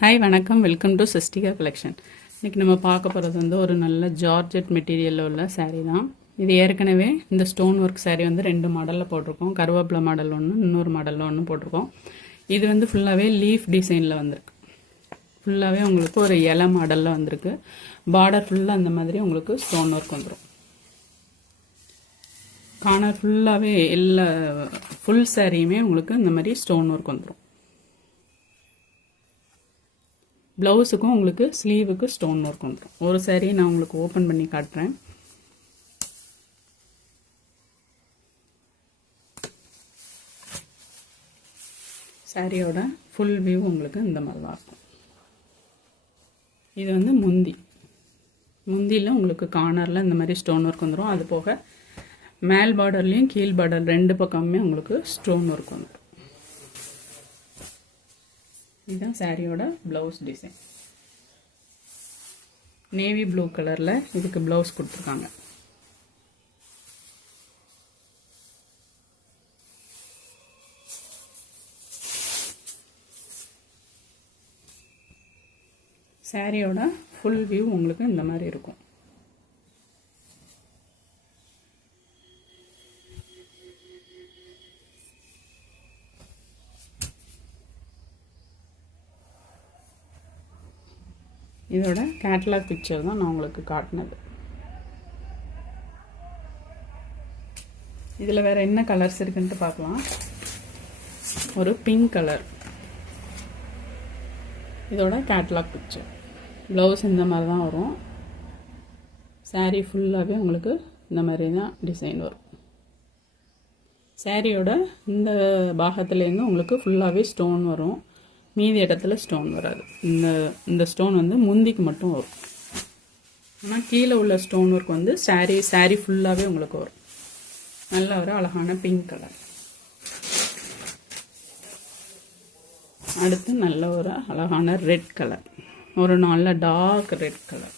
Hi வணக்கம், welcome to Sastika collection. இன்றைக்கி நம்ம பார்க்க போகிறது வந்து ஒரு நல்ல ஜார்ஜெட் மெட்டீரியலில் உள்ள saree தான். இது ஏற்கனவே இந்த ஸ்டோன் ஒர்க் saree வந்து 2 மாடலில் போட்டிருக்கோம். கருவேப்பிலை மாடல் ஒன்று, இன்னொரு மாடலில் ஒன்று போட்டிருக்கோம். இது வந்து ஃபுல்லாகவே லீஃப் டிசைனில் வந்திருக்கு. ஃபுல்லாகவே உங்களுக்கு ஒரு இலை மாடலில் வந்திருக்கு. பார்டர் ஃபுல்லாக அந்த மாதிரி உங்களுக்கு ஸ்டோன் ஒர்க் வந்துடும். கார்னர் ஃபுல்லாகவே எல்லா ஃபுல் சாரியுமே உங்களுக்கு இந்த மாதிரி ஸ்டோன் ஒர்க் வந்துடும். ப்ளவுஸுக்கும் உங்களுக்கு ஸ்லீவுக்கு ஸ்டோன் ஒர்க் வந்துடும். ஒரு சாரியை நான் உங்களுக்கு ஓப்பன் பண்ணி காட்டுறேன். சாரியோட ஃபுல் வியூ உங்களுக்கு இந்த மாதிரி தான் இருக்கும். இது வந்து முந்தியில் உங்களுக்கு கார்னரில் இந்த மாதிரி ஸ்டோன் ஒர்க் வந்துடும். அது போக மேல் பார்டர்லேயும் கீழ் பார்டர் 2 பக்கமுமே உங்களுக்கு ஸ்டோன் ஒர்க் வந்துடும். இதுதான் சாரியோட ப்ளவுஸ் டிசைன். நேவி ப்ளூ கலரில் இதுக்கு ப்ளவுஸ் கொடுத்துருக்காங்க. சாரியோட ஃபுல் வியூ உங்களுக்கு இந்த மாதிரி இருக்கும். இதோட கேட்டலாக் பிக்சர் தான் நான் உங்களுக்கு காட்டினது. இதில் வேறு என்ன கலர்ஸ் இருக்குன்ட்டு பார்க்கலாம். ஒரு பிங்க் கலர், இதோட கேட்டலாக் பிக்சர். ப்ளவுஸ் இந்த மாதிரி தான் வரும். சாரீ ஃபுல்லாகவே உங்களுக்கு இந்த மாதிரி தான் டிசைன் வரும். சாரியோட இந்த பாகத்துலேருந்து உங்களுக்கு ஃபுல்லாகவே ஸ்டோன் வரும். மீதி இடத்துல ஸ்டோன் வராது. இந்த ஸ்டோன் வந்து முந்திக்கு மட்டும் வரும். ஆனால் கீழே உள்ள ஸ்டோன் ஒர்க் வந்து சாரீ ஃபுல்லாகவே உங்களுக்கு வரும். நல்ல ஒரு அழகான பிங்க் கலர். அடுத்து நல்ல ஒரு அழகான ரெட் கலர், ஒரு நல்ல டார்க் ரெட் கலர்.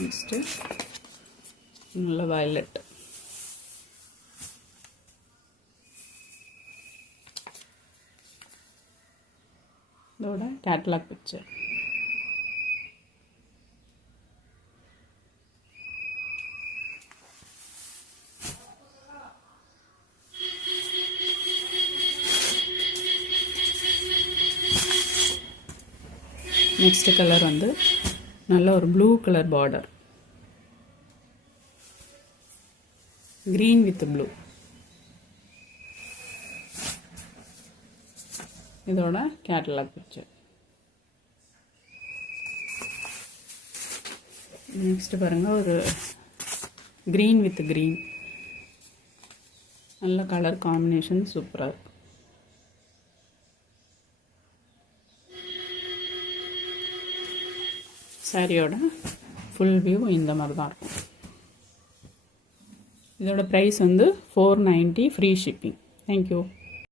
நெக்ஸ்ட்டு நல்ல வயலட். இதோட கேட்டலாக் பிக்சர். நெக்ஸ்ட் கலர் வந்து நல்ல ஒரு blue colour border, green with blue. இதோட கேட்டலாக் பிக்சர். நெக்ஸ்ட் பாருங்க, ஒரு green with green. நல்ல கலர் காம்பினேஷன், சூப்பராக இருக்கு. சாரியோட ஃபுல் வியூ இந்த மாதிரி தான் இருக்கும். இதோட ப்ரைஸ் வந்து 490 ஃப்ரீ ஷிப்பிங். தேங்க்யூ.